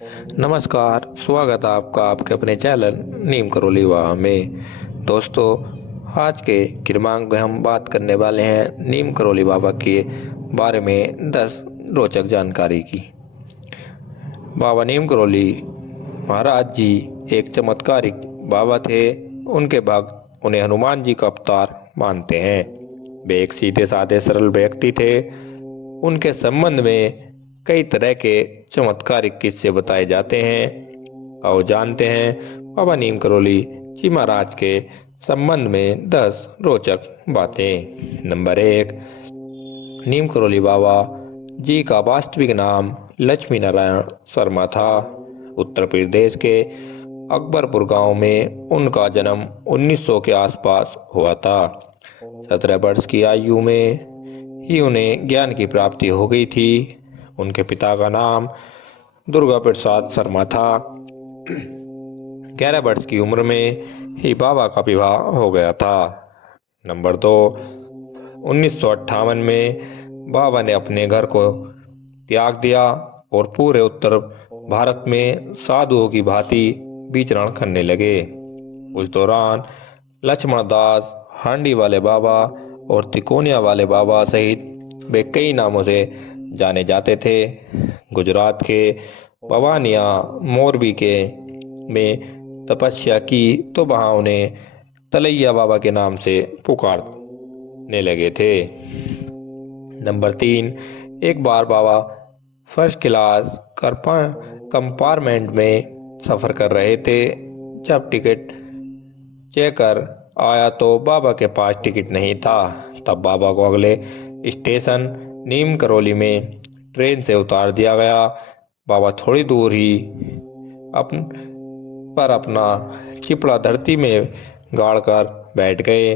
नमस्कार, स्वागत है आपका आपके अपने चैनल नीम करोली वाह में। दोस्तों, आज के क्रमांक में हम बात करने वाले हैं नीम करोली बाबा के बारे में 10 रोचक जानकारी की। बाबा नीम करोली महाराज जी एक चमत्कारिक बाबा थे। उनके भक्त उन्हें हनुमान जी का अवतार मानते हैं। वे एक सीधे साधे सरल व्यक्ति थे। उनके संबंध में कई तरह के चमत्कारिक किस्से बताए जाते हैं। और जानते हैं बाबा नीम करोली जी महाराज के संबंध में 10 रोचक बातें। नंबर 1, नीम करोली बाबा जी का वास्तविक नाम लक्ष्मी नारायण शर्मा था। उत्तर प्रदेश के अकबरपुर गांव में उनका जन्म 1900 के आसपास हुआ था। 17 वर्ष की आयु में ही उन्हें ज्ञान की प्राप्ति हो गई थी। उनके पिता का नाम दुर्गा प्रसाद शर्मा था। 11 वर्ष की उम्र में ही बाबा का विवाह हो गया था। नंबर 2, 1958 में बाबा ने अपने घर को त्याग दिया और पूरे उत्तर भारत में साधुओं की भांति विचरण करने लगे। उस दौरान लक्ष्मण दास, हांडी वाले बाबा और तिकोनिया वाले बाबा सहित वे कई नामों से जाने जाते थे। गुजरात के बवानिया मोरबी के में तपस्या की तो वहां उन्हें तलैया बाबा के नाम से पुकारने लगे थे। नंबर 3, एक बार बाबा फर्स्ट क्लास कंपार्टमेंट में सफर कर रहे थे। जब टिकट चेकर आया तो बाबा के पास टिकट नहीं था। तब बाबा को अगले स्टेशन नीम करोली में ट्रेन से उतार दिया गया। बाबा थोड़ी दूर ही अपना चिपड़ा धरती में गाड़कर बैठ गए।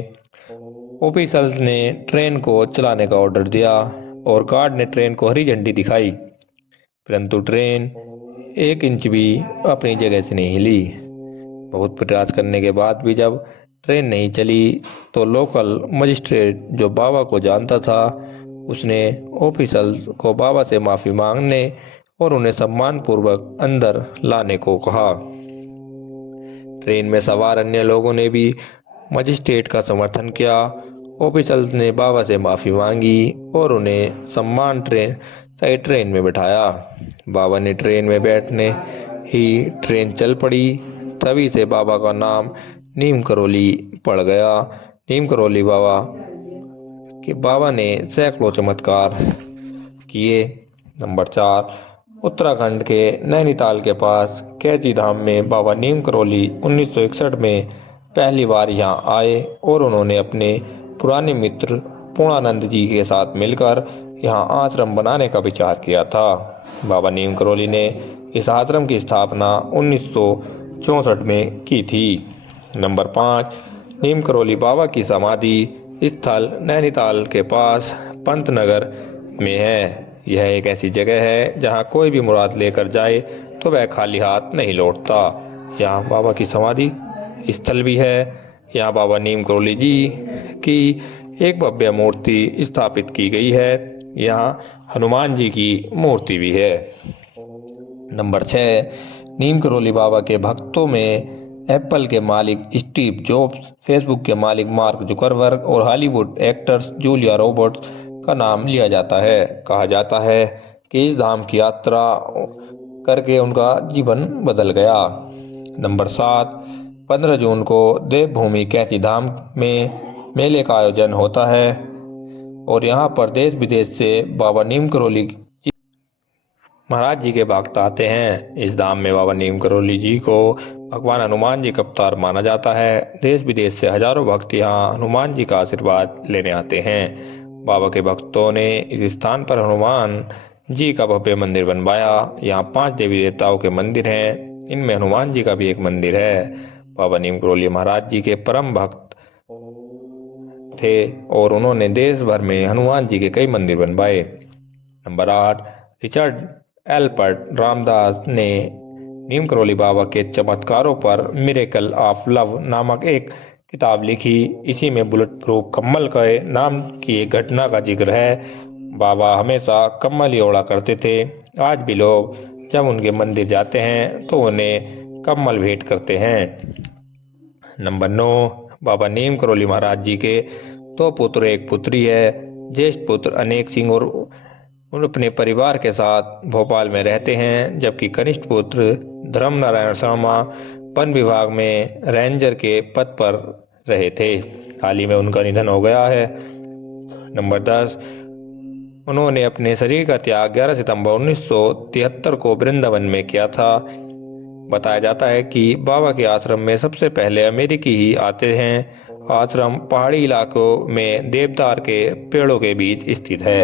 ऑफिसर्स ने ट्रेन को चलाने का ऑर्डर दिया और गार्ड ने ट्रेन को हरी झंडी दिखाई, परंतु ट्रेन 1 इंच भी अपनी जगह से नहीं हिली। बहुत प्रयास करने के बाद भी जब ट्रेन नहीं चली तो लोकल मजिस्ट्रेट जो बाबा को जानता था, उसने ऑफिसर्स को बाबा से माफी मांगने और उन्हें सम्मानपूर्वक अंदर लाने को कहा। ट्रेन में सवार अन्य लोगों ने भी मजिस्ट्रेट का समर्थन किया। ऑफिसर्स ने बाबा से माफी मांगी और उन्हें सम्मान सही ट्रेन में बिठाया। बाबा ने ट्रेन में बैठने ही ट्रेन चल पड़ी। तभी से बाबा का नाम नीम करोली पड़ गया। नीम करोली बाबा ने सैकड़ों चमत्कार किए। नंबर 4, उत्तराखंड के नैनीताल के पास कैची धाम में बाबा नीम करोली 1961 में पहली बार यहाँ आए और उन्होंने अपने पुराने मित्र पूर्णानंद जी के साथ मिलकर यहाँ आश्रम बनाने का विचार किया था। बाबा नीम करोली ने इस आश्रम की स्थापना 1964 में की थी। नंबर 5, नीम करोली बाबा की समाधि स्थल नैनीताल के पास पंतनगर में है। यह एक ऐसी जगह है जहां कोई भी मुराद लेकर जाए तो वह खाली हाथ नहीं लौटता। यहाँ बाबा की समाधि स्थल भी है। यहाँ बाबा नीम करोली जी की एक भव्य मूर्ति स्थापित की गई है। यहाँ हनुमान जी की मूर्ति भी है। नंबर 6, नीम करोली बाबा के भक्तों में एप्पल के मालिक स्टीव जॉब्स, फेसबुक के मालिक मार्क जुकरबर्ग और हॉलीवुड एक्ट्रेस जूलिया रॉबर्ट्स का नाम लिया जाता है। कहा जाता है कि इस धाम की यात्रा करके उनका जीवन बदल गया। नंबर 7, 15 जून को देवभूमि कैची धाम में मेले का आयोजन होता है और यहाँ पर देश विदेश से बाबा नीम करोली महाराज जी के भक्त आते हैं। इस धाम में बाबा नीम करोली जी को भगवान हनुमान जी का अवतार माना जाता है। देश विदेश से हजारों भक्त यहाँ हनुमान जी का आशीर्वाद लेने आते हैं। बाबा के भक्तों ने इस स्थान पर हनुमान जी का भव्य मंदिर बनवाया। यहाँ 5 देवी देवताओं के मंदिर हैं। इनमें हनुमान जी का भी एक मंदिर है। बाबा नीम करोली महाराज जी के परम भक्त थे और उन्होंने देश भर में हनुमान जी के कई मंदिर बनवाए। नंबर 8, रिचर्ड एल्बर्ट रामदास ने नीम करोली बाबा के चमत्कारों पर मिरेकल ऑफ लव नामक एक किताब लिखी। इसी में बुलेट प्रूफ कम्बल के नाम की एक घटना का जिक्र है। बाबा हमेशा कम्बल ही ओढ़ा करते थे। आज भी लोग जब उनके मंदिर जाते हैं तो उन्हें कम्बल भेंट करते हैं। नंबर 9, बाबा नीम करोली महाराज जी के 2 पुत्र एक पुत्री है। ज्येष्ठ पुत्र अनेक सिंह और अपने परिवार के साथ भोपाल में रहते हैं, जबकि कनिष्ठ पुत्र धर्म नारायण शर्मा वन विभाग में रेंजर के पद पर रहे थे। हाल ही में उनका निधन हो गया है। नंबर 10, उन्होंने अपने शरीर का त्याग 11 सितंबर 1973 को वृंदावन में किया था। बताया जाता है कि बाबा के आश्रम में सबसे पहले अमेरिकी ही आते हैं। आश्रम पहाड़ी इलाकों में देवदार के पेड़ों के बीच स्थित है।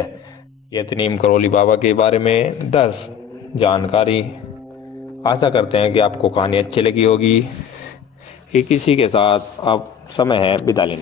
यह थी नीम करोली बाबा के बारे में 10 जानकारी। आशा करते हैं कि आपको कहानी अच्छी लगी होगी। इसी के साथ अब समय है विदा लेने